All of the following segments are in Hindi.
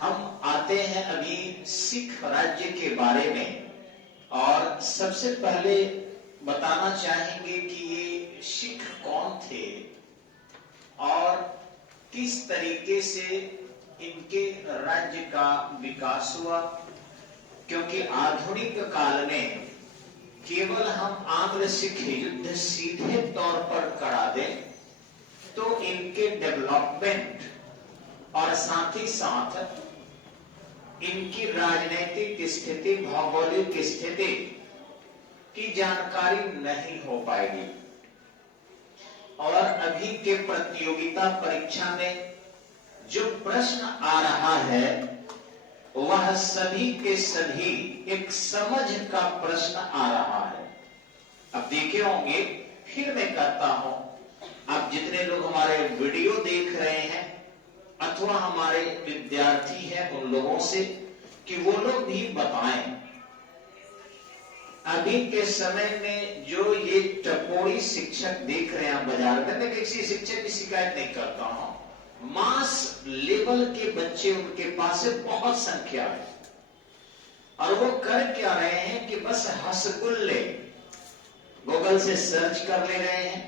हम आते हैं अभी सिख राज्य के बारे में, और सबसे पहले बताना चाहेंगे कि ये सिख कौन थे और किस तरीके से इनके राज्य का विकास हुआ। क्योंकि आधुनिक काल में केवल हम आंग्ल सिख युद्ध सीधे तौर पर करा दें तो इनके डेवलपमेंट और साथ ही साथ इनकी राजनीतिक स्थिति, भौगोलिक स्थिति की जानकारी नहीं हो पाएगी। और अभी के प्रतियोगिता परीक्षा में जो प्रश्न आ रहा है वह सभी के सभी एक समझ का प्रश्न आ रहा है। अब देखे होंगे, फिर मैं कहता हूं, आप जितने लोग हमारे वीडियो देख रहे हैं अथवा हमारे विद्यार्थी हैं उन लोगों से कि वो लोग भी बताएं, अभी के समय में जो ये टपोरी शिक्षक देख रहे हैं बाजार में, मैं किसी शिक्षक की शिकायत नहीं करता हूं, मास लेवल के बच्चे उनके पास बहुत संख्या है, और वो कर क्या रहे हैं कि बस हंसगुल्ले गूगल से सर्च कर ले रहे हैं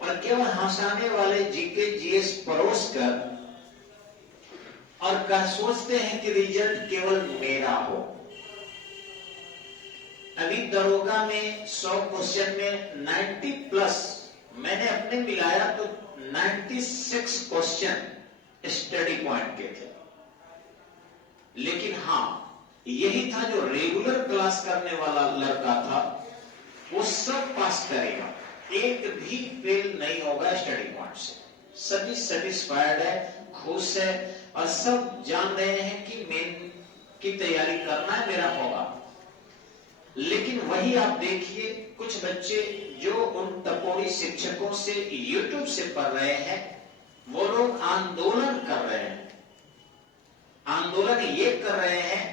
और केवल हंसाने वाले जीके जीएस परोस कर और क्या सोचते हैं कि रिजल्ट केवल मेरा हो। अभी दरोगा में 100 क्वेश्चन में 90 प्लस मैंने अपने मिलाया तो 96 क्वेश्चन स्टडी पॉइंट के थे। लेकिन हां, यही था जो रेगुलर क्लास करने वाला लड़का था वो सब पास करेगा, एक भी फेल नहीं होगा स्टडी पॉइंट से। सभी सेटिस्फाइड है, खुश है और सब जान रहे हैं कि मेन की तैयारी करना है, मेरा होगा। लेकिन वही आप देखिए, कुछ बच्चे जो उन टपोरी शिक्षकों से यूट्यूब से पढ़ रहे हैं वो लोग आंदोलन कर रहे हैं। आंदोलन ये कर रहे हैं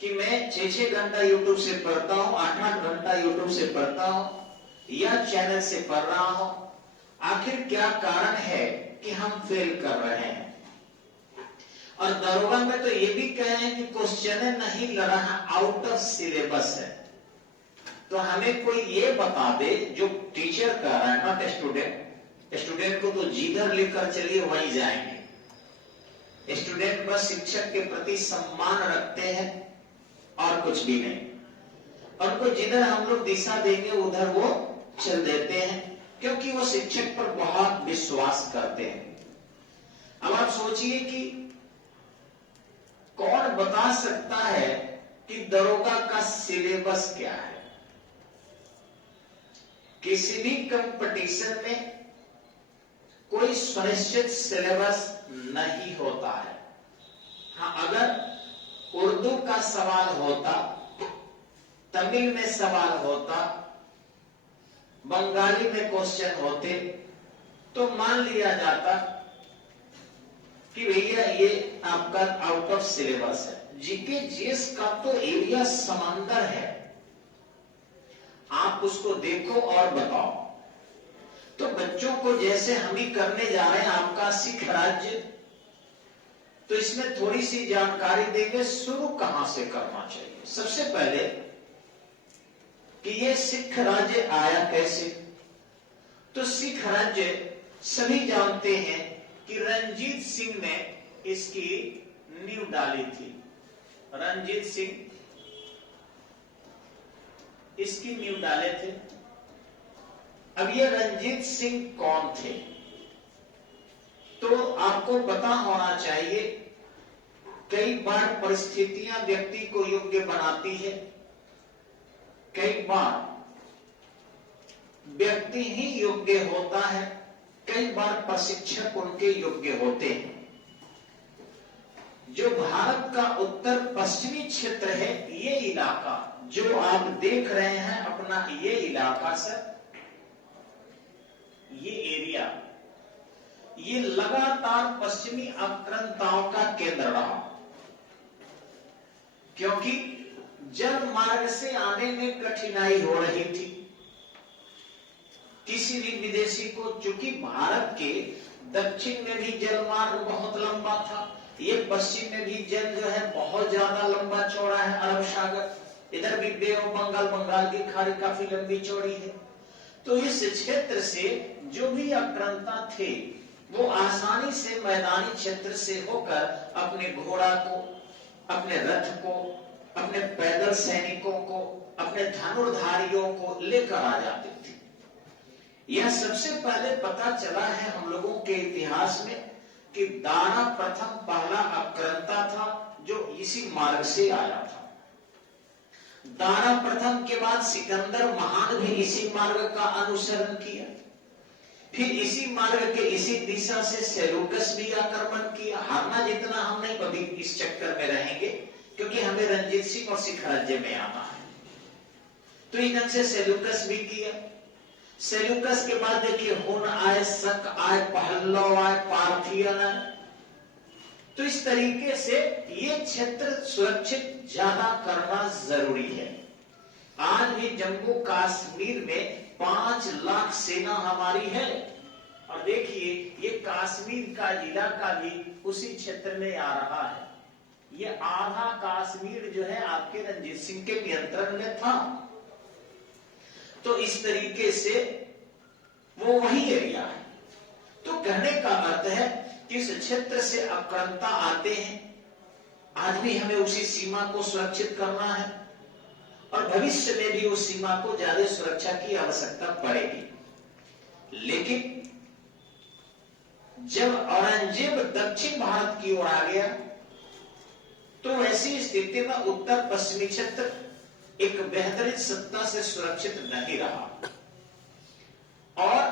कि मैं 6-6 घंटा यूट्यूब से पढ़ता हूं, 8-8 घंटा यूट्यूब से पढ़ता हूं या चैनल से पढ़ रहा हूं, आखिर क्या कारण है कि हम फेल कर रहे हैं। और दरोगा में तो ये भी कहे हैं कि क्वेश्चन नहीं लड़ा है, आउट ऑफ सिलेबस है। तो हमें कोई ये बता दे जो टीचर कर रहा है, नॉट स्टूडेंट। स्टूडेंट को तो जिधर लेकर चलिए वहीं जाएंगे। स्टूडेंट बस शिक्षक के प्रति सम्मान रखते हैं और कुछ भी नहीं। उनको जिधर हम लोग दिशा देंगे उधर वो चल देते हैं, क्योंकि वो शिक्षक पर बहुत विश्वास करते हैं। अब आप सोचिए कि कौन बता सकता है कि दरोगा का सिलेबस क्या है। किसी भी कंपटीशन में कोई सुनिश्चित सिलेबस नहीं होता है। हाँ, अगर उर्दू का सवाल होता, तमिल में सवाल होता, बंगाली में क्वेश्चन होते तो मान लिया जाता कि भैया ये आपका आउट ऑफ सिलेबस है। जीके जीएस का तो एरिया समंदर है, आप उसको देखो और बताओ। तो बच्चों को जैसे हम ही करने जा रहे हैं आपका सिख राज्य, तो इसमें थोड़ी सी जानकारी देंगे शुरू कहां से करना चाहिए। सबसे पहले कि ये सिख राज्य आया कैसे। तो सिख राज्य सभी जानते हैं कि रणजीत सिंह ने इसकी नींव डाली थी। रणजीत सिंह इसकी नींव डाले थे। अब ये रणजीत सिंह कौन थे, तो आपको पता होना चाहिए। कई बार परिस्थितियां व्यक्ति को योग्य बनाती है, कई बार व्यक्ति ही योग्य होता है, कई बार प्रशिक्षक उनके योग्य होते हैं। जो भारत का उत्तर पश्चिमी क्षेत्र है, ये इलाका जो आप देख रहे हैं अपना, ये इलाका सर, ये एरिया, ये लगातार पश्चिमी आक्रांताओं का केंद्र रहा, क्योंकि जल मार्ग से आने में कठिनाई हो रही थी किसी भी विदेशी को। चूंकि भारत के दक्षिण में भी जल मार्ग बहुत लंबा था, ये पश्चिम में भी जल जो है बहुत ज्यादा लंबा चौड़ा है, अरब सागर, इधर भी बे ऑफ बंगाल, बंगाल की खाड़ी काफी लंबी चौड़ी है। तो इस क्षेत्र से जो भी आक्रांता थे वो आसानी से मैदानी क्षेत्र से होकर अपने घोड़ा को, अपने रथ को, अपने पैदल सैनिकों को, अपने धनुर्धारियों को लेकर आ जाते थे। यह सबसे पहले पता चला है हम लोगों के इतिहास में कि दारा प्रथम पहला आक्रांता था जो इसी मार्ग से आया था। दारा प्रथम के बाद सिकंदर महान भी इसी मार्ग का अनुसरण किया, फिर इसी मार्ग के इसी दिशा से सेलूकस भी आक्रमण किया। हारना जितना हम नहीं कभी इस चक्कर में रहेंगे, क्योंकि हमें रणजीत सिंह और सिखराज्य में आना है। तो इधर से सेलूकस भी किया। सेलूकस के बाद देखिए हुन आए, शक आए, पहल्लव आए, पार्थियन आए। तो इस तरीके से ये क्षेत्र सुरक्षित ज्यादा करना जरूरी है। आज भी जम्मू कश्मीर में 5 लाख सेना हमारी है, और देखिए ये कश्मीर का इलाका भी उसी क्षेत्र में आ रहा है। ये आधा कश्मीर जो है आपके रणजीत सिंह के नियंत्रण में था। तो इस तरीके से वो वही एरिया है। तो कहने का अर्थ है कि इस क्षेत्र से आक्रांता आते हैं, आज भी हमें उसी सीमा को सुरक्षित करना है, और भविष्य में भी उस सीमा को ज्यादा सुरक्षा की आवश्यकता पड़ेगी। लेकिन जब औरंगजेब दक्षिण भारत की ओर आ गया तो ऐसी स्थिति में उत्तर पश्चिमी क्षेत्र एक बेहतरीन सत्ता से सुरक्षित नहीं रहा, और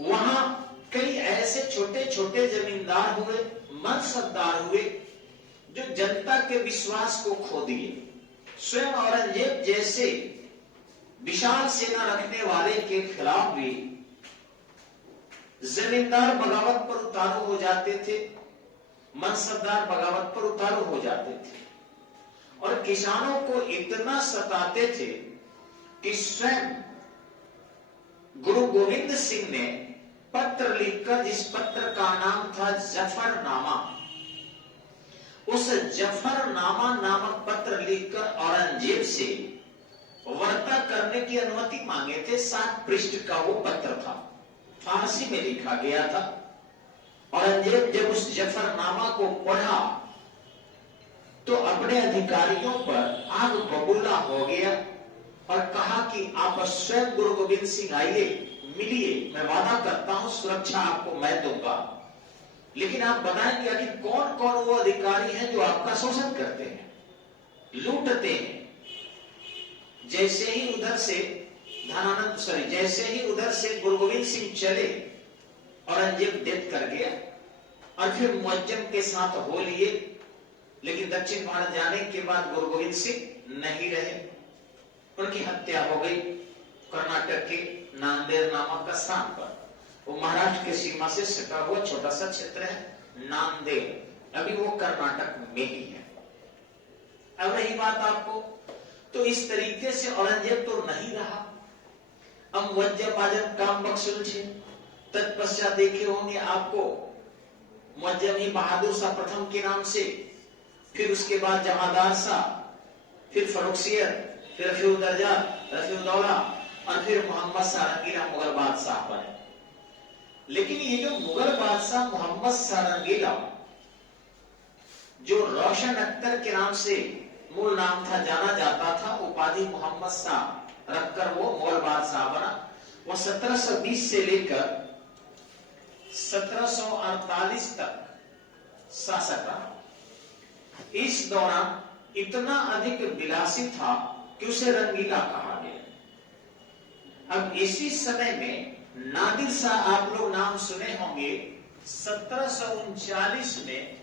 वहां कई ऐसे छोटे छोटे जमींदार हुए, मनसबदार हुए, जो जनता के विश्वास को खो दिए। स्वयं औरंगजेब जैसे विशाल सेना रखने वाले के खिलाफ भी जमींदार बगावत पर उतारू हो जाते थे, मनसबदार बगावत पर उतारू हो जाते थे, और किसानों को इतना सताते थे कि स्वयं गुरु गोविंद सिंह ने पत्र लिखकर, जिस पत्र का नाम था जफरनामा, उस जफरनामा नामक पत्र लिखकर औरंगजेब से वार्ता करने की अनुमति मांगे थे। 7 पृष्ठ का वो पत्र था, फारसी में लिखा गया था। औरंगजेब जब उस जफरनामा को पढ़ा तो अपने अधिकारियों पर आग बबूला हो गया और कहा कि आप स्वयं गुरु गोविंद सिंह आइए, मिलिए, मैं वादा करता हूं सुरक्षा आपको मैं दूंगा, लेकिन आप बताएंगे कि कौन कौन वो अधिकारी हैं जो आपका शोषण करते हैं, लूटते हैं। जैसे ही उधर से गुरु गोविंद सिंह चले, औरंगजेब डेथ कर गया, और फिर मुअज्जम के साथ हो लिए। लेकिन दक्षिण भारत जाने के बाद गुरु गोविंद सिंह नहीं रहे, उनकी हत्या हो गई कर्नाटक के नांदेड़ नामक स्थान पर। वो महाराष्ट्र की सीमा से सटा हुआ छोटा सा क्षेत्र है नांदेड़, अभी वो कर्नाटक में ही है। अब रही बात आपको, तो इस तरीके से औरंगजेब तो नहीं रहा। अब मुअज्जम आजम काम बख्शुल थे। तत्पश्चात देखे होंगे आपको मुअज्जम ही बहादुर शाह प्रथम के नाम से, फिर उसके बाद जहादार शाह, फिर फरुखसियर, फिर रफीउद्दौला, और फिर मोहम्मद सारंगीला मुगल बादशाह बने। लेकिन ये जो मुगल बादशाह मोहम्मद सारंगीला, जो रोशन अख्तर के नाम से मूल नाम था, जाना जाता था, उपाधि मोहम्मद शाह रखकर वो मुगल बादशाह बना। वो 1720 से लेकर 1748 तक शासक रहा। इस दौरान इतना अधिक विलासी था कि उसे रंगीला कहा गया। अब इसी समय में नादिर शाह, आप लोग नाम सुने होंगे, 1739 में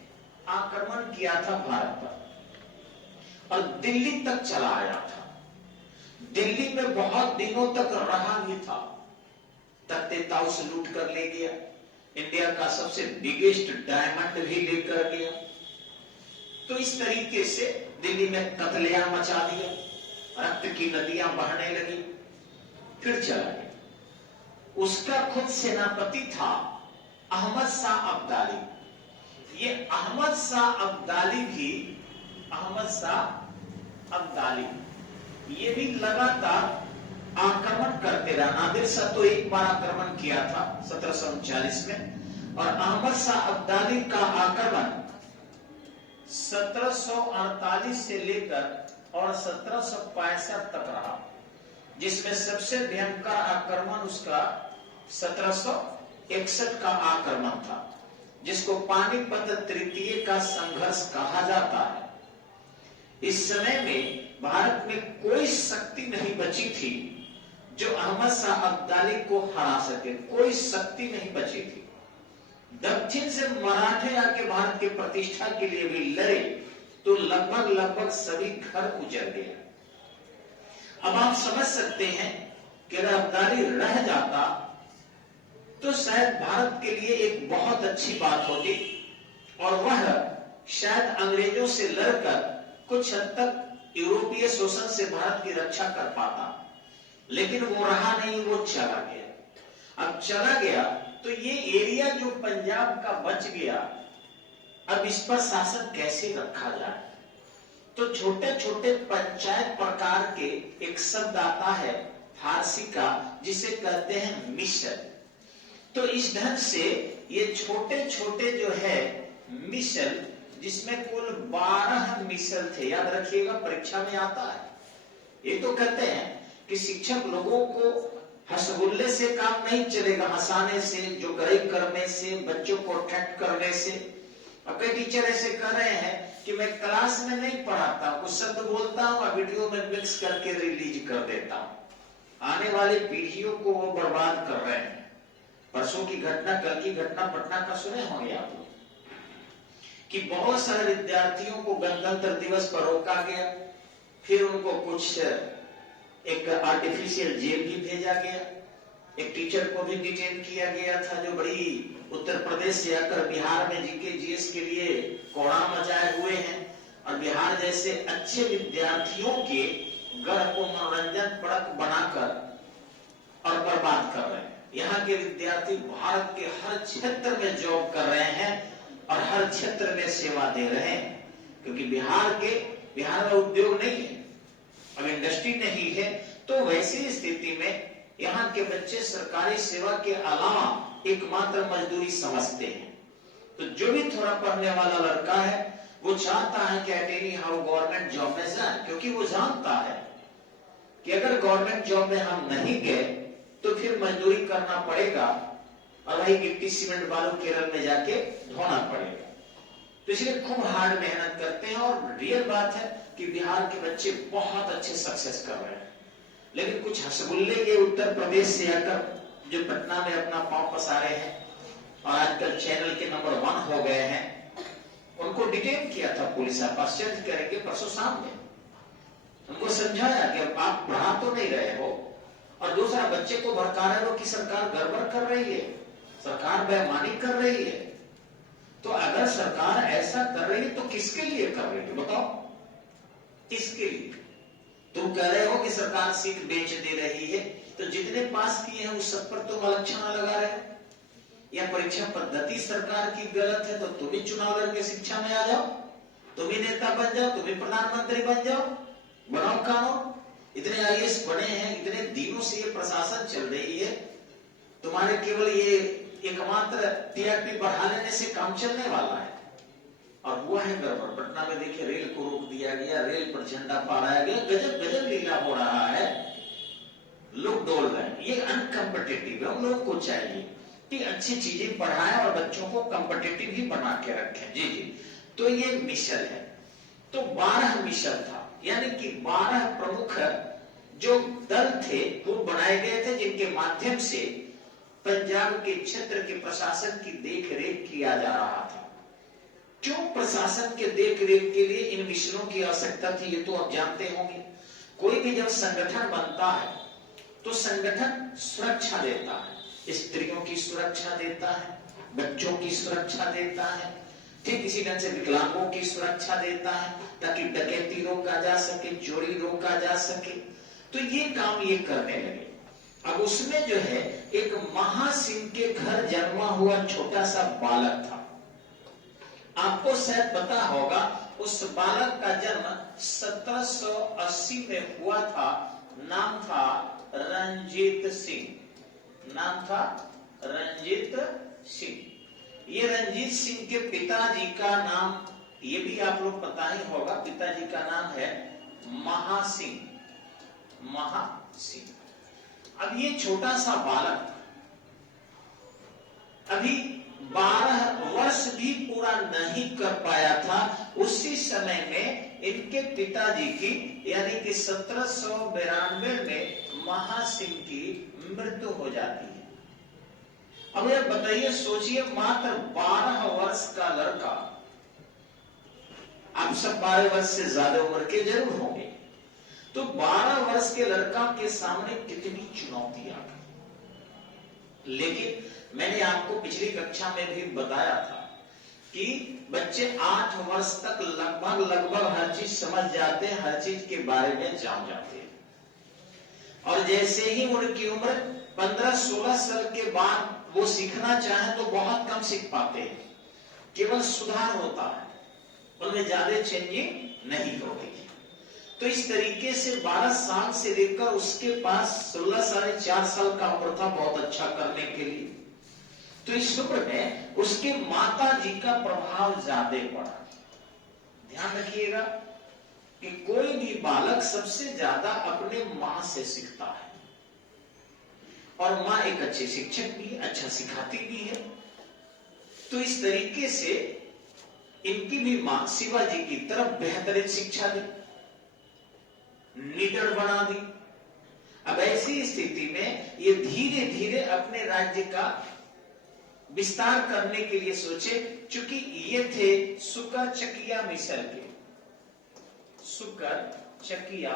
आक्रमण किया था भारत पर और दिल्ली तक चला आया था। दिल्ली में बहुत दिनों तक रहा भी था, तख्ते ताउस लूट कर ले गया, इंडिया का सबसे बिगेस्ट डायमंड भी लेकर गया। तो इस तरीके से दिल्ली में कत्लेआम मचा दिया, रक्त की नदियां बहने लगी, फिर चला गया। उसका खुद सेनापति था अहमद शाह अब्दाली। ये अहमद शाह अब्दाली ये भी लगातार आक्रमण करते रहा। नादिर शाह तो एक बार आक्रमण किया था 1739 में, और अहमद शाह अब्दाली का आक्रमण 1748 से लेकर और 1765 तक रहा, जिसमें सबसे भयंकर आक्रमण उसका 1761 का आक्रमण था, जिसको पानीपत तृतीय का संघर्ष कहा जाता है। इस समय में भारत में कोई शक्ति नहीं बची थी जो अहमद शाह अब्दाली को हरा सके, कोई शक्ति नहीं बची थी। दक्षिण से मराठे आके भारत की प्रतिष्ठा के लिए भी लड़े तो लगभग सभी घर उजड़ गए। अब आप समझ सकते हैं कि अगर अब्दाली रह जाता तो शायद भारत के लिए एक बहुत अच्छी बात होती, और वह शायद अंग्रेजों से लड़कर कुछ हद तक यूरोपीय शोषण से भारत की रक्षा कर पाता। लेकिन वो रहा नहीं, वो चला गया। अब चला गया तो ये एरिया जो पंजाब का बच गया, अब इस पर शासन कैसे रखा जाए? तो छोटे छोटे पंचायत प्रकार के एक शब्द आता है फारसी का, जिसे कहते हैं मिसल। तो इस ढंग से ये छोटे छोटे जो है मिसल, जिसमें कुल 12 मिसल थे, याद रखिएगा परीक्षा में आता है। ये तो कहते हैं कि शिक्षक लोगों को हंसगुल्ले से काम नहीं चलेगा, हंसाने से, जो गरीब करने से, बच्चों को अट्रैक्ट करने से। अब कई टीचर ऐसे कर रहे हैं कि मैं क्लास में नहीं पढ़ाता, कुछ शब्द बोलता हूं और वीडियो में मिक्स करके रिलीज कर देता हूं। आने वाली पीढ़ियों को वो बर्बाद कर रहे हैं। परसों की घटना, कल की घटना पटना का सुने होंगे आप लोग कि बहुत सारे विद्यार्थियों को गणतंत्र दिवस पर रोका गया, फिर उनको कुछ एक आर्टिफिशियल जेल भी भेजा गया। एक टीचर को भी डिटेन किया गया था, जो बड़ी उत्तर प्रदेश से आकर बिहार में जीके जीएस के लिए कोड़ा मचाए हुए हैं, और बिहार जैसे अच्छे विद्यार्थियों के गढ़ को मनोरंजन परक बनाकर और बर्बाद कर रहे हैं। यहाँ के विद्यार्थी भारत के हर क्षेत्र में जॉब कर रहे हैं और हर क्षेत्र में सेवा दे रहे हैं, क्योंकि बिहार में उद्योग नहीं है, अब इंडस्ट्री नहीं है। तो वैसी स्थिति में यहाँ के बच्चे सरकारी सेवा के अलावा एकमात्र मजदूरी समझते हैं। तो जो भी थोड़ा पढ़ने वाला लड़का है वो चाहता है कि एनी हाउ गवर्नमेंट जॉब में जाए, क्योंकि वो जानता है कि अगर गवर्नमेंट जॉब में हम नहीं गए तो फिर मजदूरी करना पड़ेगा, और वही गिट्टी सीमेंट बालू केरल में जाके धोना पड़ेगा। तो इसलिए खूब हार्ड मेहनत करते हैं। और रियल बात है कि बिहार के बच्चे बहुत अच्छे सक्सेस कर रहे हैं, लेकिन कुछ हसगुल्ले ये उत्तर प्रदेश से आकर जो पटना में अपना पांव पसारे हैं और आजकल चैनल के नंबर 1 हो गए हैं, उनको डिटेन किया था पुलिस। आप आश्चर्य करेंगे, परसों शाम में उनको समझाया कि अब आप पढ़ा तो नहीं रहे हो, और दूसरा बच्चे को भड़का रहे हो कि सरकार गड़बड़ कर रही है, सरकार बेईमानी कर रही है। तो अगर सरकार ऐसा कर रही है तो किसके लिए कर रही है बताओ? किसके लिए? तुम कह रहे हो कि सरकार सीट बेच दे रही है, तो जितने पास किए हैं उस सब पर तुम अलक्षणा लगा रहे हो, या परीक्षा पद्धति सरकार की गलत है तो तुम ही चुनाव लड़के शिक्षा में आ जाओ, तुम ही नेता बन जाओ, तुम ही प्रधानमंत्री बन जाओ, बनाओ कानून। इतने आईएएस बने हैं, इतने दिनों से ये प्रशासन चल रही है, तुम्हारे केवल ये एकमात्र टीआरपी बढ़ा लेने से काम चलने वाला है। और हुआ है गड़बड़। पटना में देखिए रेल को रोक दिया गया, रेल पर झंडा फहराया गया, गजब गजब लीला हो रहा है, लोग डोल रहे हैं। ये अनकम्पिटिटिव है। हम लोग को चाहिए कि अच्छी चीजें पढ़ाएं और बच्चों को कम्पिटिटिव ही बना के रखें। जी जी। तो ये मिशन है। तो 12 मिशन था, यानी कि 12 प्रमुख जो दल थे वो बनाए गए थे, जिनके माध्यम से पंजाब के क्षेत्र के प्रशासन की देख रेख किया जा रहा था। क्यों प्रशासन के देख रेख के लिए इन मिशनों की आवश्यकता थी, ये तो आप जानते होंगे। कोई भी जब संगठन बनता है तो संगठन सुरक्षा देता है, स्त्रियों की सुरक्षा देता है, बच्चों की सुरक्षा देता है, ठीक इसी ढंग से विकलांगों की सुरक्षा देता है, ताकि डकैती रोका जा सके, चोरी रोका जा सके। तो ये काम ये करने लगे। अब उसमें जो है एक महासिंह के घर जन्मा हुआ छोटा सा बालक था। आपको शायद पता होगा उस बालक का जन्म 1780 में हुआ था। नाम था रंजीत सिंह। नाम था रंजीत सिंह। ये रंजीत सिंह के पिताजी का नाम, ये भी आप लोग पता ही होगा, पिताजी का नाम है महासिंह। महासिंह। अब ये छोटा सा बालक अभी 12 वर्ष भी पूरा नहीं कर पाया था। उसी समय में इनके पिताजी की यानी कि 1792 में महासिंह की मृत्यु हो जाती है। अब यह बताइए, सोचिए, मात्र 12 वर्ष का लड़का, आप सब 12 वर्ष से ज्यादा उम्र के जरूर होंगे, तो 12 वर्ष के लड़का के सामने कितनी चुनौतियां थी। लेकिन मैंने आपको पिछली कक्षा में भी बताया था कि बच्चे 8 वर्ष तक लगभग हर चीज समझ जाते हैं, हर चीज के बारे में जान जाते हैं। और जैसे ही उनकी उम्र 15-16 साल के बाद वो सीखना चाहे तो बहुत कम सीख पाते हैं, केवल सुधार होता है, उनमें ज्यादा चेंजिंग नहीं होती। तो इस तरीके से 12 साल से लेकर उसके पास 16-4.5 साल का उम्र था बहुत अच्छा करने के लिए। तो इस उम्र में उसके माता जी का प्रभाव ज्यादा पड़ा। ध्यान रखिएगा कि कोई भी बालक सबसे ज्यादा अपने मां से सीखता है, और मां एक अच्छे शिक्षक भी है, अच्छा सिखाती भी है। तो इस तरीके से इनकी भी मां शिवाजी की तरफ बेहतरीन शिक्षा दी, निडर बना दी। अब ऐसी स्थिति में ये धीरे धीरे अपने राज्य का विस्तार करने के लिए सोचे। चूंकि ये थे सुकरचकिया मिसल के, सुकरचकिया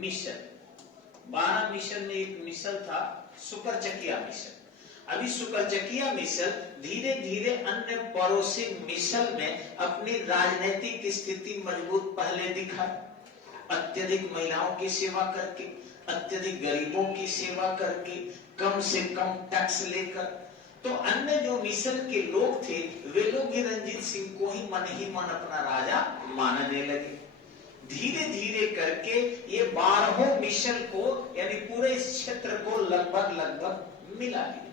मिशन, 12 मिशन में एक मिसल था सुकरचकिया मिशन। अभी सुकरचकिया मिसल धीरे धीरे अन्य पड़ोसी मिसल में अपनी राजनीतिक स्थिति मजबूत पहले दिखा, अत्यधिक महिलाओं की सेवा करके, अत्यधिक गरीबों की सेवा करके, कम से कम टैक्स लेकर। तो अन्य जो मिसल के लोग थे वे लोग भी रंजीत सिंह को ही मन अपना राजा मानने लगे। धीरे धीरे करके ये 12 मिशन को यानी पूरे इस क्षेत्र को लगभग मिला लिया।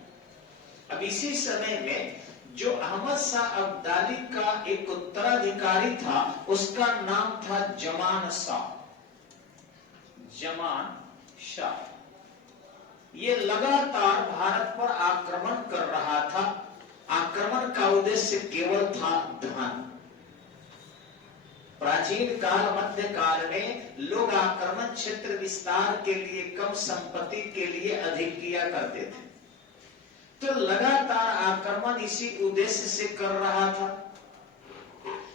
अब इसी समय में जो अहमद शाह अब्दाली का एक उत्तराधिकारी था उसका नाम था जमान शाह। जमान शाह ये लगातार भारत पर आक्रमण कर रहा था। आक्रमण का उद्देश्य केवल था धन। प्राचीन काल मध्य काल में लोग आक्रमण क्षेत्र विस्तार के लिए, कम संपत्ति के लिए अधिक किया करते थे। तो लगातार आक्रमण इसी उद्देश्य से कर रहा था।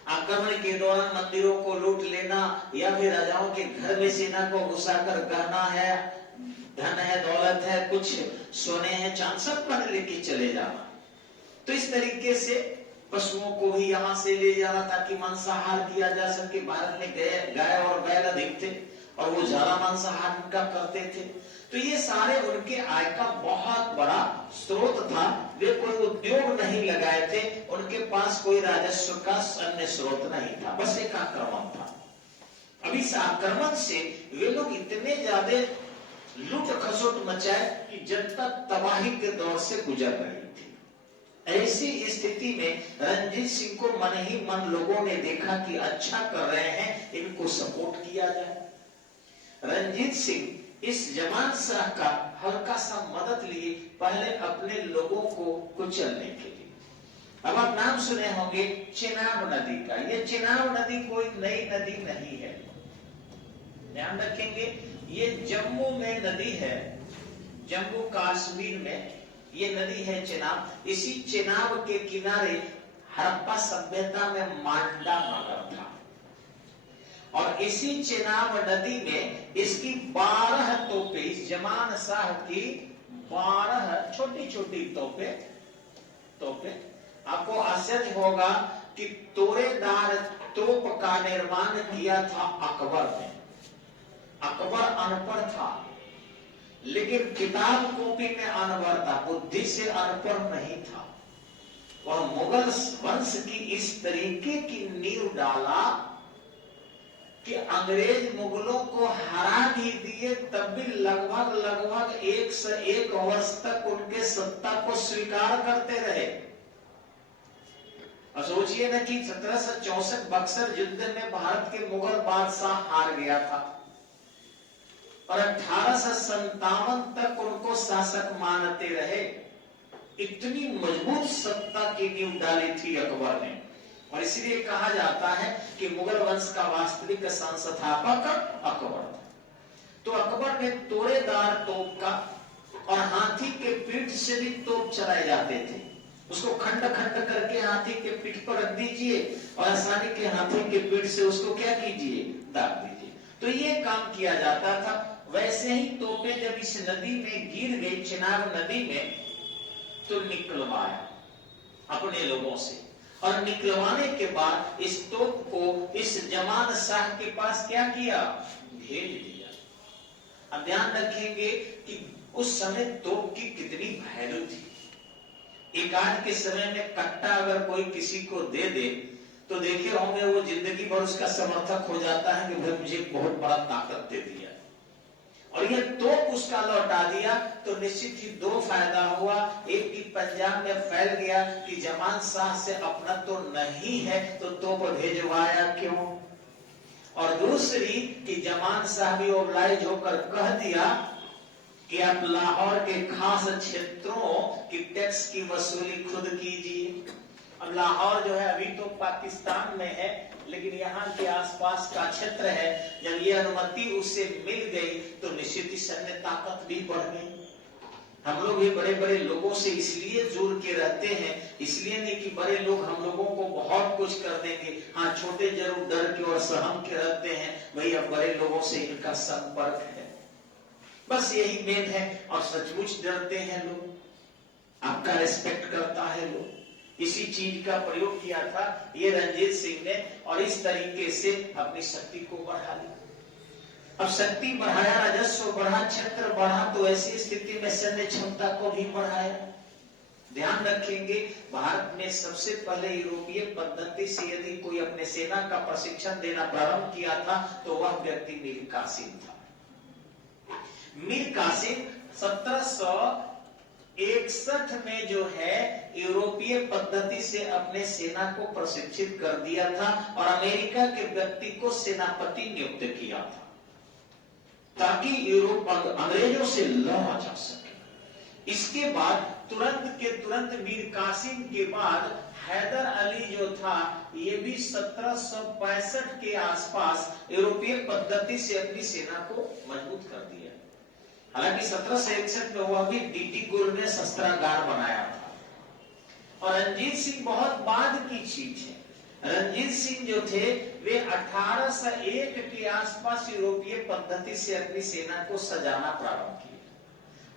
आक्रमण के दौरान मंदिरों को लूट लेना या फिर राजाओं के घर में सेना को घुसाकर गहना है, धन है, दौलत है, कुछ सोने हैं, चांद सब पर लेके चले जाना। तो इस तरीके से पशुओं को भी यहां से ले जाना ताकि मांसाहार किया जा सके। भारत में गाय और बैल अधिक थे और वो ज्यादा मांसाहार का करते थे। तो ये सारे उनके आय का बहुत बड़ा स्रोत था। वे कोई उद्योग नहीं लगाए थे, उनके पास कोई राजस्व का अन्य स्रोत नहीं था, बस एक आक्रमण था। अब इस आक्रमण से वे लोग इतने ज्यादा लूट खसोट मचाए कि जनता तबाही के दौर से गुजर रही थी। ऐसी स्थिति में रंजीत सिंह को मन ही मन लोगों ने देखा कि अच्छा कर रहे हैं, इनको सपोर्ट किया जाए। रंजीत सिंह इस जमान शाह का हल्का सा मदद लिए पहले अपने लोगों को कुचलने के लिए। अब आप नाम सुने होंगे चेनाब नदी का। ये चेनाब नदी कोई नई नदी नहीं है, ध्यान रखेंगे। ये जम्मू में नदी है, जम्मू कश्मीर में ये नदी है चेनाब। इसी चेनाब के किनारे हड़प्पा सभ्यता में मांडा नगर था और इसी चेनाब नदी में इसकी 12 तोपें, इस जमान शाह की 12 छोटी छोटी तोपें। आपको आश्चर्य होगा कि तोरेदार तोप का निर्माण किया था अकबर ने। अकबर अनपढ़ था लेकिन किताब कॉपी में अनपढ़ था, बुद्धि से अनपढ़ नहीं था। और मुगल वंश की इस तरीके की नींव डाला कि अंग्रेज मुगलों को हरा भी दिए, तब भी लगभग 1 से 1 वर्ष तक उनके सत्ता को स्वीकार करते रहे। और सोचिए ना कि 1764 बक्सर युद्ध में भारत के मुगल बादशाह हार गया था और 1857 तक उनको शासक मानते रहे। इतनी मजबूत सत्ता की नींव डाली थी अकबर ने, और इसलिए कहा जाता है कि मुगल वंश का वास्तविक संस्थापक अकबर था। तो अकबर ने तोड़ेदार तोप का और हाथी के पीठ से भी तोप चलाए जाते थे। उसको खंड खंड करके हाथी के पीठ पर रख दीजिए और आसानी के हाथी के पीठ से उसको क्या कीजिए, दाग दीजिए। तो ये काम किया जाता था। वैसे ही तोपे जब इस नदी में गिर गई, चिनाब नदी में, तो निकलवाया अपने लोगों से, और निकलवाने के बाद इस तोप को इस जमान शाह के पास क्या किया, भेज दिया। अब ध्यान रखेंगे कि उस समय तोप की कितनी वैल्यू थी। एक आज के समय में कट्टा अगर कोई किसी को दे दे तो देखे होंगे वो जिंदगी भर उसका समर्थक हो जाता है कि भाई मुझे बहुत बड़ा ताकत दे दिया, और ये तोप उसका लौटा दिया। तो निश्चित ही 2 फायदा हुआ। एक कि पंजाब में फैल गया कि जमान शाह से अपना तो नहीं है, तो तोप भेजवाया क्यों, और दूसरी कि जमान शाह भी ओबलाइज होकर कह दिया कि आप लाहौर के खास क्षेत्रों की टैक्स की वसूली खुद कीजिए। अब लाहौर जो है अभी तो पाकिस्तान में है, लेकिन यहाँ के आसपास का क्षेत्र है। जब ये अनुमति उससे मिल गई तो निश्चित ही सैन्य ताकत भी बढ़ गई। हम लोग भी बड़े बड़े लोगों से इसलिए जुड़ के रहते हैं, इसलिए नहीं कि बड़े लोग हम लोगों को बहुत कुछ कर देंगे। हाँ, छोटे जरूर डर के और सहम के रहते हैं, वही अब बड़े लोगों से इनका संपर्क है, बस यही मेन है। और सचमुच डरते हैं लोग, आपका रिस्पेक्ट करता है लोग। इसी चीज का प्रयोग किया था ये रणजीत सिंह ने, और इस तरीके से अपनी शक्ति को बढ़ा लिया। अब शक्ति बढ़ाया, राजस्व बढ़ा, क्षेत्र बढ़ा, तो ऐसी स्थिति में सैन्य क्षमता को भी बढ़ाया। ध्यान रखेंगे, भारत में सबसे पहले यूरोपीय पद्धति से यदि कोई अपने सेना का प्रशिक्षण देना प्रारंभ किया था तो वह व्यक्ति मीर कासिम था। मीर कासिम 1761 में जो है यूरोपीय पद्धति से अपने सेना को प्रशिक्षित कर दिया था और अमेरिका के व्यक्ति को सेनापति नियुक्त किया था, ताकि यूरोप अंग्रेजों से लड़ा जा सके। इसके बाद तुरंत के तुरंत मीर कासिम के बाद हैदर अली जो था, ये भी 1765 के आसपास यूरोपीय पद्धति से अपनी सेना को मजबूत कर दिया। हालांकि 1761 में वह भी डीटी गुल ने शस्त्रागार बनाया था। और रणजीत सिंह बहुत बाद की चीज है। रणजीत सिंह जो थे वे 1801 के आसपास यूरोपीय पद्धति से अपनी सेना को सजाना प्रारंभ किया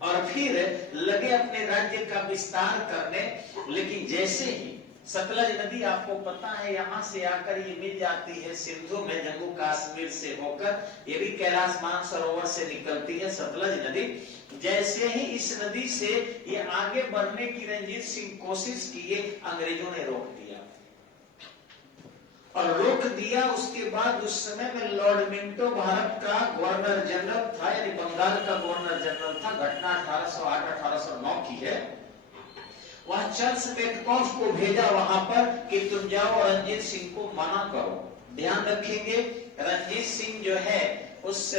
और फिर लगे अपने राज्य का विस्तार करने। लेकिन जैसे ही सतलज नदी, आपको पता है, यहाँ से आकर ये मिल जाती है सिंधु में, जम्मू कश्मीर से होकर, ये भी कैलाश मानसरोवर से निकलती है सतलज नदी। जैसे ही इस नदी से ये आगे बढ़ने की रणजीत सिंह कोशिश किए, अंग्रेजों ने रोक दिया। और रोक दिया उसके बाद उस समय में लॉर्ड मिंटो भारत का गवर्नर जनरल था, यानी बंगाल का गवर्नर जनरल था। घटना 1808-1809 की है। वह चार्ल्स मेटकॉफ को भेजा वहां पर कि तुम जाओ और रणजीत सिंह को मना करो। ध्यान रखेंगे, रणजीत सिंह जो है उस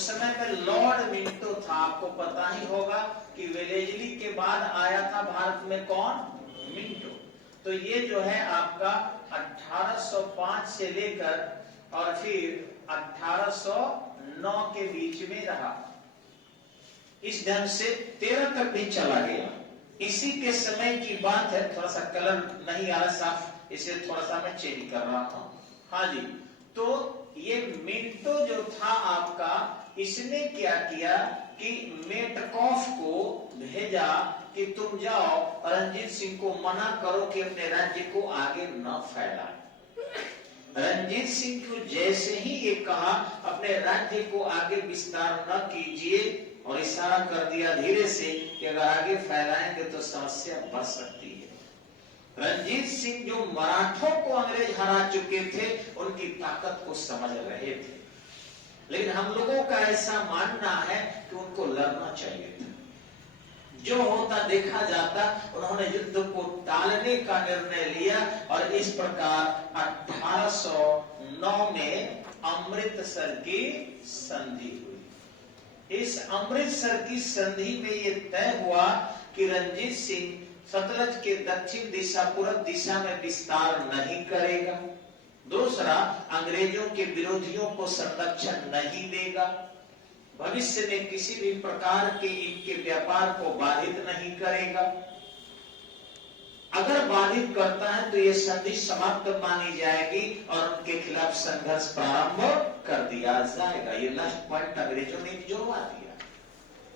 समय में लॉर्ड मिंटो था। आपको पता ही होगा कि वेलेजली के बाद आया था भारत में कौन, मिंटो। तो ये जो है आपका 1805 से लेकर और फिर 1809 के बीच में रहा। इस ढंग से 13 तक भी चला गया। इसी के समय की बात है। थोड़ा सा कलर नहीं आ रहा साफ, इसे थोड़ा सा मैं चेंज कर रहा हूं। हाँ जी, तो ये मिंटो जो था आपका, इसने क्या किया कि मेटकॉफ को भेजा कि तुम जाओ रणजीत सिंह को मना करो कि अपने राज्य को आगे न फैलाए। रणजीत सिंह को जैसे ही ये कहा अपने राज्य को आगे विस्तार न कीजिए, और इशारा कर दिया धीरे से कि अगर आगे फैलाएंगे तो समस्या बढ़ सकती है। रणजीत सिंह जो मराठों को अंग्रेज हरा चुके थे, उनकी ताकत को समझ रहे थे, लेकिन हम लोगों का ऐसा मानना है कि उनको लड़ना चाहिए था। जो होता देखा जाता, उन्होंने युद्ध को टालने का निर्णय लिया और इस प्रकार 1809 में अमृतसर की संधि हुई। इस अमृतसर की संधि में यह तय हुआ कि रणजीत सिंह सतलज के दक्षिण दिशा पूर्व दिशा में विस्तार नहीं करेगा। दूसरा, अंग्रेजों के विरोधियों को संरक्षण नहीं देगा। भविष्य में किसी भी प्रकार के इनके व्यापार को बाधित नहीं करेगा। अगर बाधित करता है तो यह संधि समाप्त मानी जाएगी और उनके खिलाफ संघर्ष प्रारंभ कर दिया जाएगा। ये लास्ट पॉइंट अंग्रेजों ने जोड़वा दिया,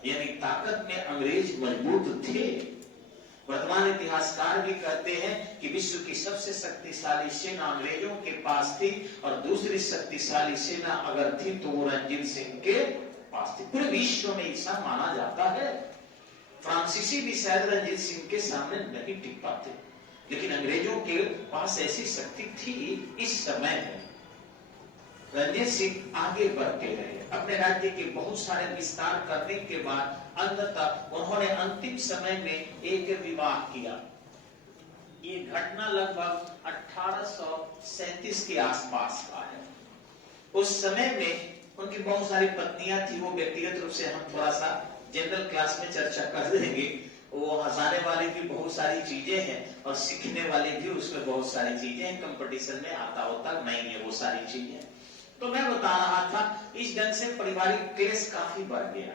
यानी ताकत में अंग्रेज मजबूत थे। वर्तमान इतिहासकार भी कहते हैं कि विश्व की सबसे शक्तिशाली सेना अंग्रेजों के पास थी और दूसरी शक्तिशाली सेना अगर थी तो वो रणजीत सिंह के पास थी। पूरे विश्व में ऐसा माना जाता है। फ्रांसीसी भी शायद रणजीत सिंह के सामने नहीं टिक पाते, लेकिन अंग्रेजों के पास ऐसी शक्ति थी। इस समय में रणजीत सिंह आगे बढ़ते रहे। अपने राज्य के बहुत सारे विस्तार करने के बाद अंततः उन्होंने अंतिम समय में एक विवाह किया। ये घटना लगभग 1837 के आसपास का है। उस समय में उनकी बहुत सारी पत्नियां थी। वो व्यक्तिगत रूप से हम थोड़ा सा जनरल क्लास में चर्चा कर देंगे। वो हंसाने वाली भी बहुत सारी चीजें हैं और सीखने वाली भी उसमें बहुत सारी चीजें हैं। कंपटीशन में आता होता नहीं है वो सारी चीजें। तो मैं बता रहा था, इस ढंग से पारिवारिक क्लेश काफी बढ़ गया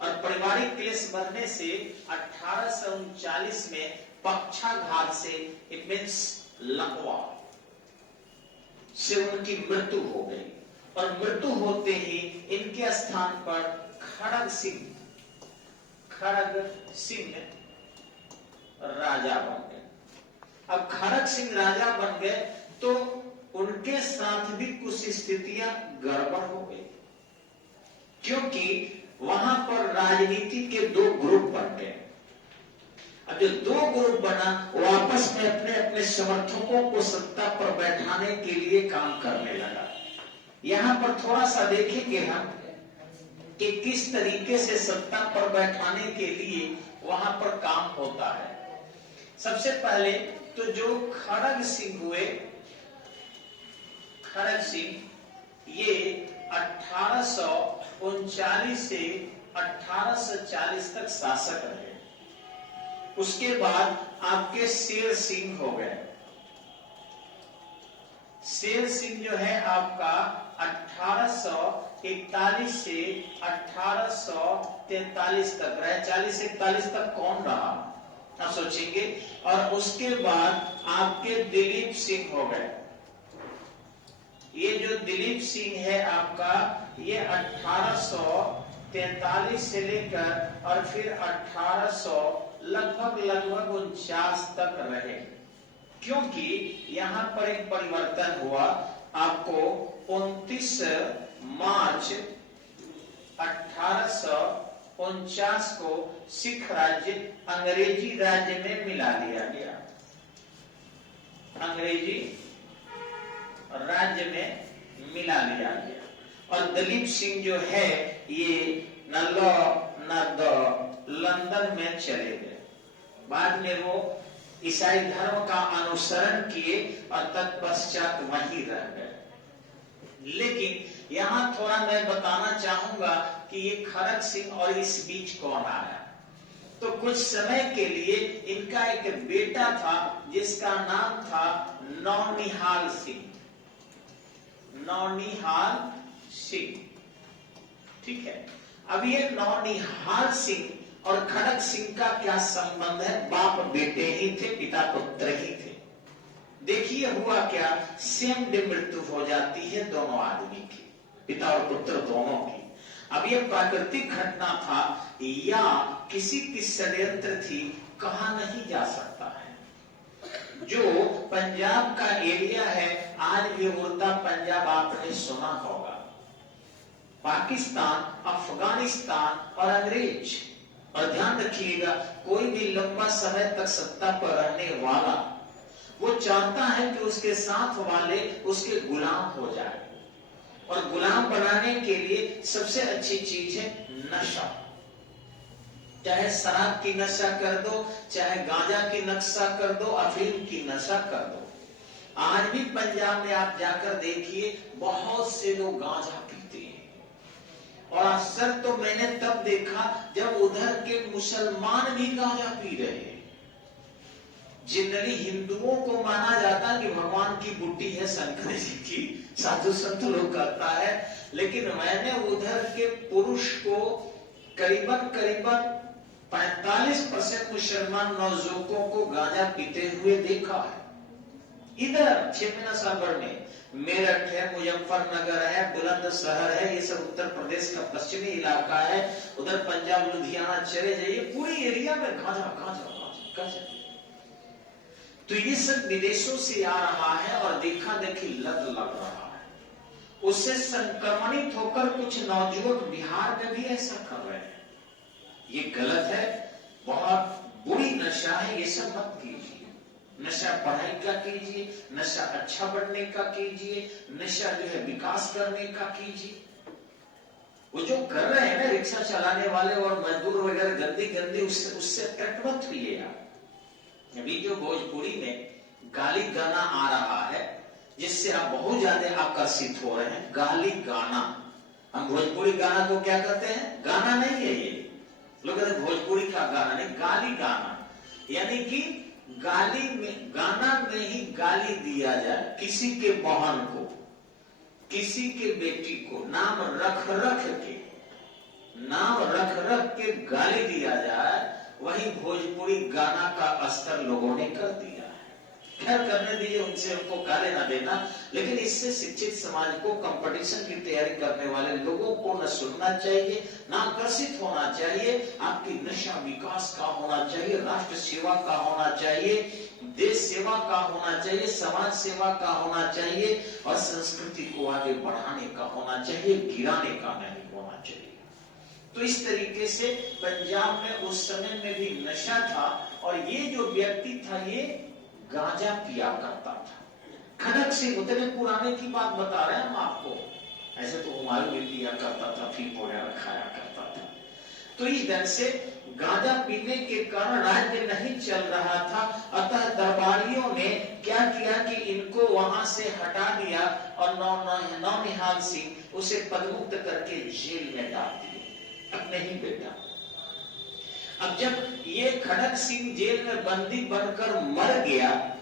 और पारिवारिक क्लेश बढ़ने से 1839 में पक्षाघात से, इट मींस लकवा से उनकी मृत्यु हो गई और मृत्यु होते ही इनके स्थान पर खड़ग सिंह राजा बन गए। अब खड़ग सिंह राजा बन गए तो उनके साथ भी कुछ स्थितियां गड़बड़ हो गई, क्योंकि वहां पर राजनीति के दो ग्रुप बन गए। अब जो दो ग्रुप बना वो आपस में अपने अपने समर्थकों को सत्ता पर बैठाने के लिए काम करने लगा। यहां पर थोड़ा सा देखेंगे हम कि किस तरीके से सत्ता पर बैठाने के लिए वहां पर काम होता है। सबसे पहले तो जो खड़ग सिंह हुए, खड़ग सिंह ये 1839 से 1840 तक शासक रहे। उसके बाद आपके शेर सिंह हो गए। शेर सिंह जो है आपका 1841 से 1843 तक रहे। 40-41 तक कौन रहा आप सोचेंगे। और उसके बाद आपके दिलीप सिंह हो गए। ये जो दिलीप सिंह है आपका, ये 1843 से लेकर और फिर 1800 लगभग 49 तक रहे, क्योंकि यहां पर एक परिवर्तन हुआ। आपको 29 मार्च 1849 को सिख राज्य अंग्रेजी राज्य में मिला दिया गया। अंग्रेजी राज्य में मिला लिया गया और दलीप सिंह जो है ये न लंदन में चले गए। बाद में वो ईसाई धर्म का अनुसरण किए और तत्पश्चात वहीं रह गए। लेकिन यहां थोड़ा मैं बताना चाहूंगा कि ये खड़ग सिंह और इस बीच कौन आया। तो कुछ समय के लिए इनका एक बेटा था जिसका नाम था नौनिहाल सिंह। नौनिहाल सिंह, ठीक है। अब ये नौनिहाल सिंह और खड़ग सिंह का क्या संबंध है। बाप बेटे ही थे, पिता पुत्र ही थे। देखिए हुआ क्या, सेम डे मृत्यु हो जाती है दोनों आदमी की, पिता और पुत्र दोनों की। अब ये प्राकृतिक घटना था या किसी की षड्यंत्र थी, कहा नहीं जा सकता है। जो पंजाब का एरिया है, आज भी उड़ता पंजाब आपने सुना होगा। पाकिस्तान, अफगानिस्तान और अंग्रेज। और ध्यान रखिएगा, कोई भी लंबा समय तक सत्ता पर रहने वाला वो चाहता है कि उसके साथ वाले उसके गुलाम हो जाए, और गुलाम बनाने के लिए सबसे अच्छी चीज है नशा। चाहे शराब की नशा कर दो, चाहे गांजा की नशा कर दो, अफीम की नशा कर दो। आज भी पंजाब में आप जाकर देखिए, बहुत से लोग गांजा पीते हैं, और अक्सर तो मैंने तब देखा जब उधर के मुसलमान भी गांजा पी रहे हैं। जनरली हिंदुओं को माना जाता है कि भगवान की बुट्टी है शंकर जी की, साधु संत लोग कहता है, लेकिन मैंने उधर के पुरुष को करीबन 45% मुसलमान नौजुवकों को गांजा पीते हुए देखा है। इधर 6 महीना सागर में मेरठ है, मुजफ्फरनगर है, बुलंदशहर है, ये सब उत्तर प्रदेश का पश्चिमी इलाका है। उधर पंजाब लुधियाना चले जाइए, पूरी एरिया में गांजा गांजा गांजा गांजा। तो ये सब विदेशों से आ रहा है और देखा देखी लत लग रहा है। उससे संक्रमणित होकर कुछ नौजुवक बिहार में भी ऐसा कर रहे हैं। ये गलत है, बहुत बुरी नशा है, ये सब मत कीजिए। नशा पढ़ाई का कीजिए, नशा अच्छा बनने का कीजिए, नशा जो है विकास करने का कीजिए। वो जो कर रहे हैं ना रिक्शा चलाने वाले और मजदूर वगैरह गंदी गंदी, उससे अट्रैक्ट मत हुई यार। अभी जो भोजपुरी में गाली गाना आ रहा है, जिससे आप बहुत ज्यादा आकर्षित हो रहे हैं, गाली गाना। हम भोजपुरी गाना को क्या कहते हैं? गाना नहीं है ये, लोग कहते हैं भोजपुरी का गाना नहीं, गाली गाना। यानी कि गाली में, गाना में ही गाली दिया जाए किसी के बहन को, किसी के बेटी को, नाम रख रख के गाली दिया जाए, वही भोजपुरी गाना का स्तर लोगों ने कर दिया है। खैर करने दीजिए, उनसे उनको गाली ना देना, लेकिन इससे शिक्षित समाज को, कंपटीशन की तैयारी करने वाले लोगों को न सुनना चाहिए, ना आकर्षित होना चाहिए। आपकी नशा विकास का होना चाहिए, राष्ट्र सेवा का होना चाहिए, देश सेवा का होना चाहिए, समाज सेवा का होना चाहिए, और संस्कृति को आगे बढ़ाने का होना चाहिए, गिराने का नहीं होना चाहिए। तो इस तरीके से पंजाब में उस समय में भी नशा था, और ये जो व्यक्ति था ये गांजा पिया करता था। खड़क सिंह, उतने पुराने की बात बता रहे हैं हम आपको, ऐसे तो हुमायूं भी पिया करता था, फीम वगैरह खाया करता था। तो इस ढंग से गांजा पीने के कारण राज्य नहीं चल रहा था, अतः दरबारियों ने क्या किया कि इनको वहां से हटा दिया, और नौनिहाल सिंह उसे पदमुक्त करके जेल में डाल दिया, अपने ही बेटा। अब जब ये खड़क सिंह जेल में बंदी बनकर मर गया,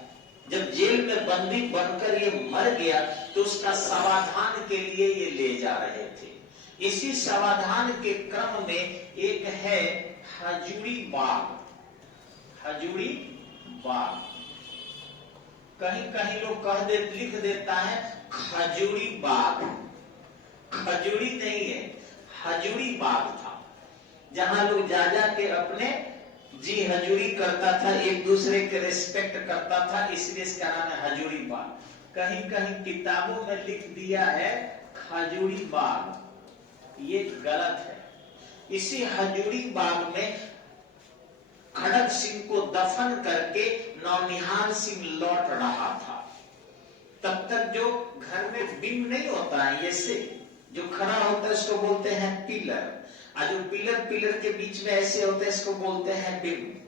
जब जेल में बंदी बनकर ये मर गया, तो उसका समाधान के लिए ये ले जा रहे थे। इसी समाधान के क्रम में एक है हजूरी बाग। हजूरी बाग, कहीं कहीं लोग लिख देता है खजूरी बाग, खजूरी नहीं है, हजूरी बाग था, जहां लोग जा जा के अपने जी हजूरी करता था, एक दूसरे के रिस्पेक्ट करता था, इसलिए इसका नाम है हजूरी बाग। कहीं कहीं किताबों में लिख दिया है खजूरी बाग, ये गलत है। इसी हजूरी बाग में खड़क सिंह को दफन करके नौनिहाल सिंह लौट रहा था। तब तक जो घर में बिंब नहीं होता है, ये से जो खड़ा होता है इसको बोलते हैं पिलर, और जो पिलर के बीच में ऐसे होते हैं इसको बोलते हैं बिंब।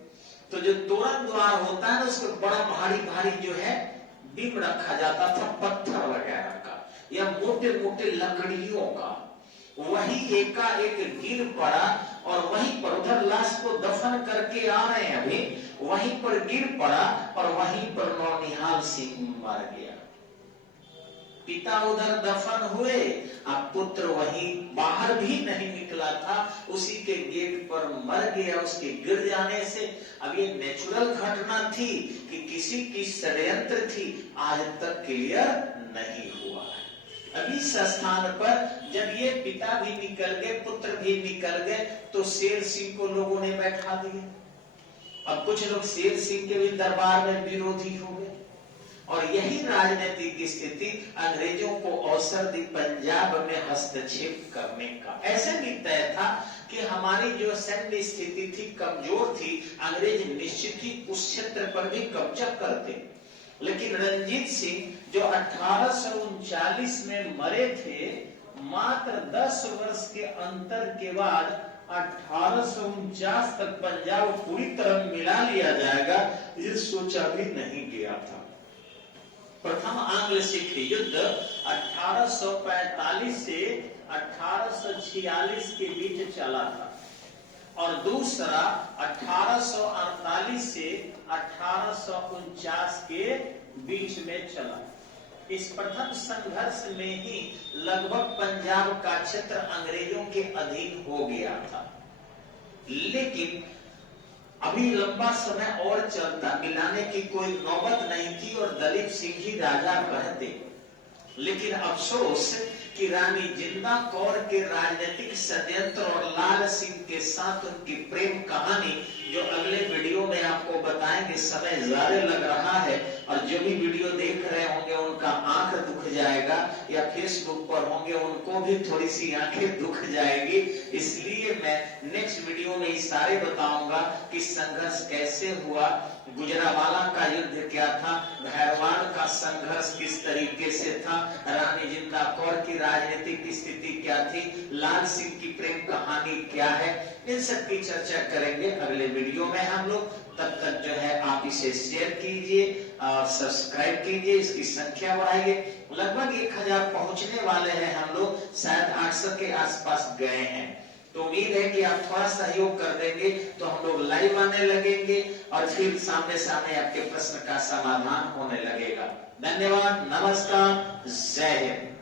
तो जो तोरण द्वार होता है ना, उसको बड़ा भारी भारी जो है बिंब रखा जाता था, पत्थर वगैरह का या मोटे मोटे लकड़ियों का। वही एकाएक गिर पड़ा, और वहीं पर, उधर लाश को दफन करके आ रहे हैं अभी, वहीं पर गिर पड़ा, और वहीं पर नौनिहाल सिंह मर गया। पिता उधर दफन हुए, अब पुत्र वहीं बाहर भी नहीं निकला था, उसी के गेट पर मर गया उसके गिर जाने से। अब ये नेचुरल घटना थी कि किसी की षड्यंत्र थी, आज तक क्लियर नहीं हुआ है। अभी इस स्थान पर जब ये पिता भी निकल गए, पुत्र भी निकल गए, तो शेर सिंह को लोगों ने बैठा दिया। अब कुछ लोग शेर सिंह के भी दरबार में विरोधी हो गए, और यही राजनीतिक स्थिति अंग्रेजों को अवसर दी पंजाब में हस्तक्षेप करने का। ऐसे भी तय था कि हमारी जो सैन्य स्थिति थी कमजोर थी, अंग्रेज निश्चित ही उस क्षेत्र पर भी कब्जा करते। लेकिन रंजीत सिंह जो 1839 में मरे थे, मात्र 10 वर्ष के अंतर के बाद 1849 तक पंजाब पूरी तरह मिला लिया जाएगा, ये सोचा भी नहीं गया था। प्रथम आंग्ल सिख युद्ध 1845 से 1846 के बीच चला था और दूसरा 1848 से 1849 के बीच में चला। इस प्रथम संघर्ष में ही लगभग पंजाब का क्षेत्र अंग्रेजों के अधीन हो गया था, लेकिन अभी लंबा समय और चलता, मिलाने की कोई नौबत नहीं थी और दलीप सिंह ही राजा रहते। लेकिन अफसोस कि रानी जिंदा कौर के राजनीतिक षड्यंत्र और लाल सिंह के साथ उनकी प्रेम कहानी, जो अगले वीडियो में आपको बताएंगे, समय ज्यादा लग रहा है और जो भी वीडियो देख रहे होंगे उनका आंख दुख जाएगा, या फेसबुक पर होंगे उनको भी थोड़ी सी आंखें दुख जाएगी। इसलिए मैं नेक्स्ट वीडियो में इशारे बताऊंगा कि संघर्ष कैसे हुआ, गुजरावाला का युद्ध क्या था, भैरवान का संघर्ष किस तरीके से था, रानी जिंदा कौर की राजनीतिक स्थिति क्या थी, लाल सिंह की प्रेम कहानी क्या है, इन सब की चर्चा करेंगे अगले वीडियो में हम लोग। तब तक जो है आप इसे शेयर कीजिए और सब्सक्राइब कीजिए, इसकी संख्या बढ़ाइए। लगभग 1000 पहुंचने वाले हैं हम लोग, शायद 800 के आसपास गए हैं। तो उम्मीद है कि आप थोड़ा सहयोग कर देंगे तो हम लोग लाइव आने लगेंगे और फिर सामने सामने आपके प्रश्न का समाधान होने लगेगा। धन्यवाद, नमस्कार, जय हिंद।